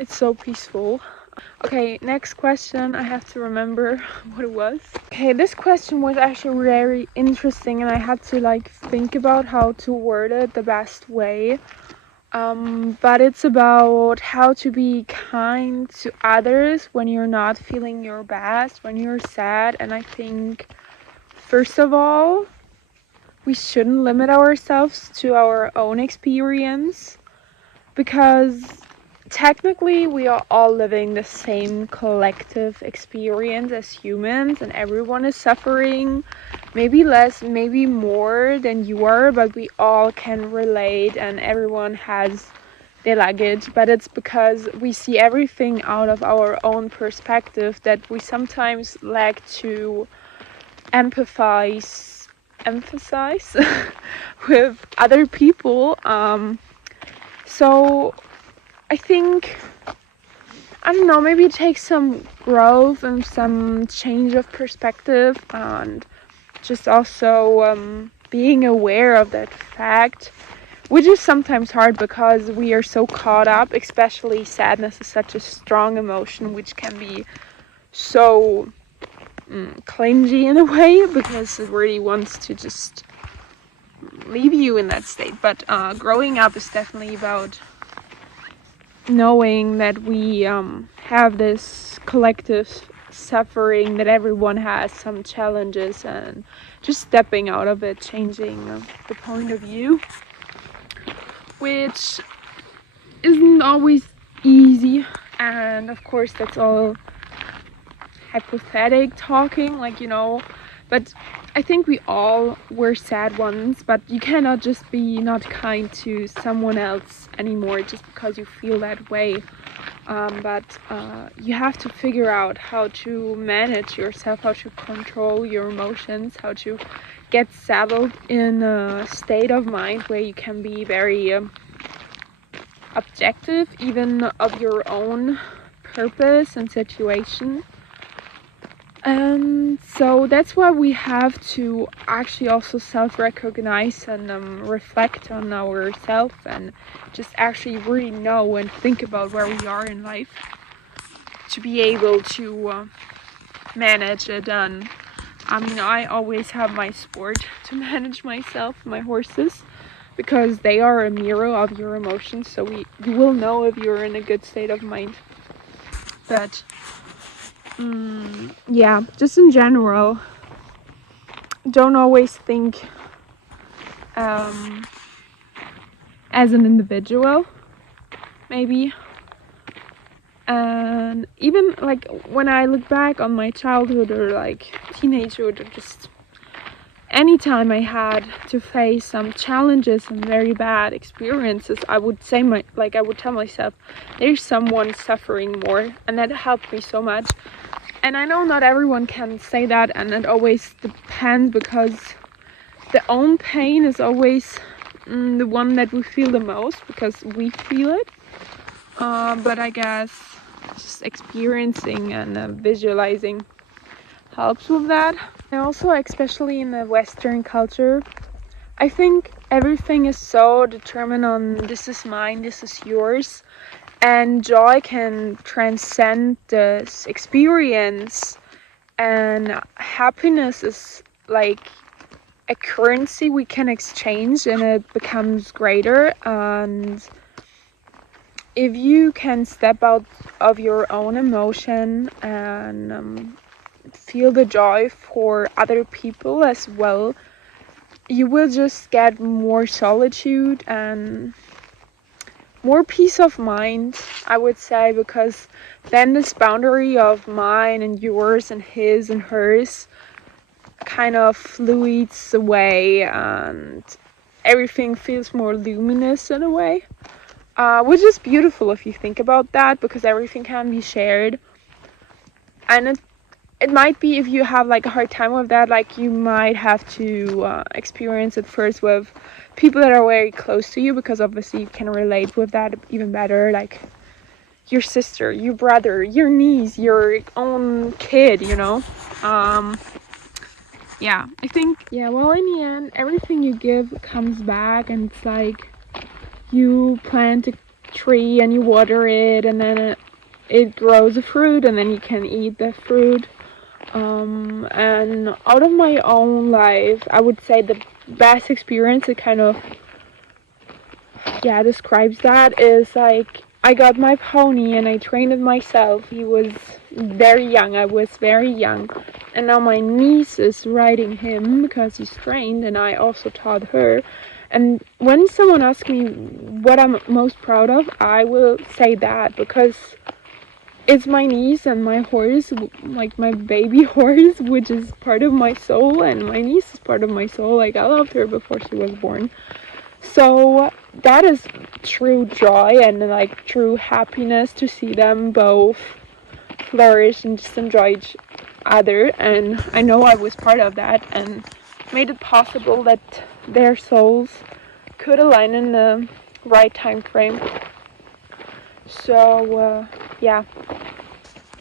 It's so peaceful. Okay, next question. I have to remember what it was. Okay, this question was actually very interesting and I had to think about how to word it the best way. But it's about how to be kind to others when you're not feeling your best, when you're sad. And I think, first of all, we shouldn't limit ourselves to our own experience because technically we are all living the same collective experience as humans and everyone is suffering, maybe less, maybe more than you are, but we all can relate and everyone has their luggage. But it's because we see everything out of our own perspective that we sometimes lack to emphasize with other people. So I think, I don't know, maybe it takes some growth and some change of perspective and just also being aware of that fact, which is sometimes hard because we are so caught up, especially sadness is such a strong emotion which can be so clingy in a way because it really wants to just leave you in that state. But growing up is definitely about knowing that we have this collective suffering, that everyone has some challenges, and just stepping out of it, changing the point of view, which isn't always easy. And of course that's all hypothetic talking, but I think we all were sad once, but you cannot just be not kind to someone else anymore just because you feel that way. But you have to figure out how to manage yourself, how to control your emotions, how to get settled in a state of mind where you can be very objective, even of your own purpose and situation. And so that's why we have to actually also self-recognize and reflect on ourselves and just actually really know and think about where we are in life to be able to manage it. And I always have my sport to manage myself, my horses, because they are a mirror of your emotions, so you will know if you're in a good state of mind. But yeah, just in general, don't always think as an individual, maybe. And even when I look back on my childhood or teenagehood, or just any time I had to face some challenges and very bad experiences, I would say I would tell myself there's someone suffering more, and that helped me so much. And I know not everyone can say that, and it always depends because the own pain is always the one that we feel the most because we feel it. But I guess just experiencing and visualizing helps with that. And also, especially in the Western culture, I think everything is so determined on this is mine, this is yours. And joy can transcend this experience, and happiness is like a currency we can exchange and it becomes greater. And if you can step out of your own emotion and feel the joy for other people as well, you will just get more solitude and more peace of mind, I would say, because then this boundary of mine and yours and his and hers kind of fluids away and everything feels more luminous in a way, which is beautiful if you think about that, because everything can be shared. And it might be, if you have a hard time with that, you might have to experience it first with people that are very close to you, because obviously you can relate with that even better, like your sister, your brother, your niece, your own kid, yeah, I think, yeah, well, in the end, everything you give comes back, and it's like you plant tree and you water it, and then it grows a fruit, and then you can eat the fruit. And out of my own life, I would say the best experience, it kind of, yeah, describes that, is like I got my pony and I trained it myself. He was very young, I was very young, and now my niece is riding him because he's trained, and I also taught her. And when someone asks me what I'm most proud of, I will say that, because it's my niece and my horse, like my baby horse, which is part of my soul, and my niece is part of my soul. Like, I loved her before she was born. So that is true joy and like true happiness to see them both flourish and just enjoy each other. And I know I was part of that and made it possible that their souls could align in the right time frame. So yeah,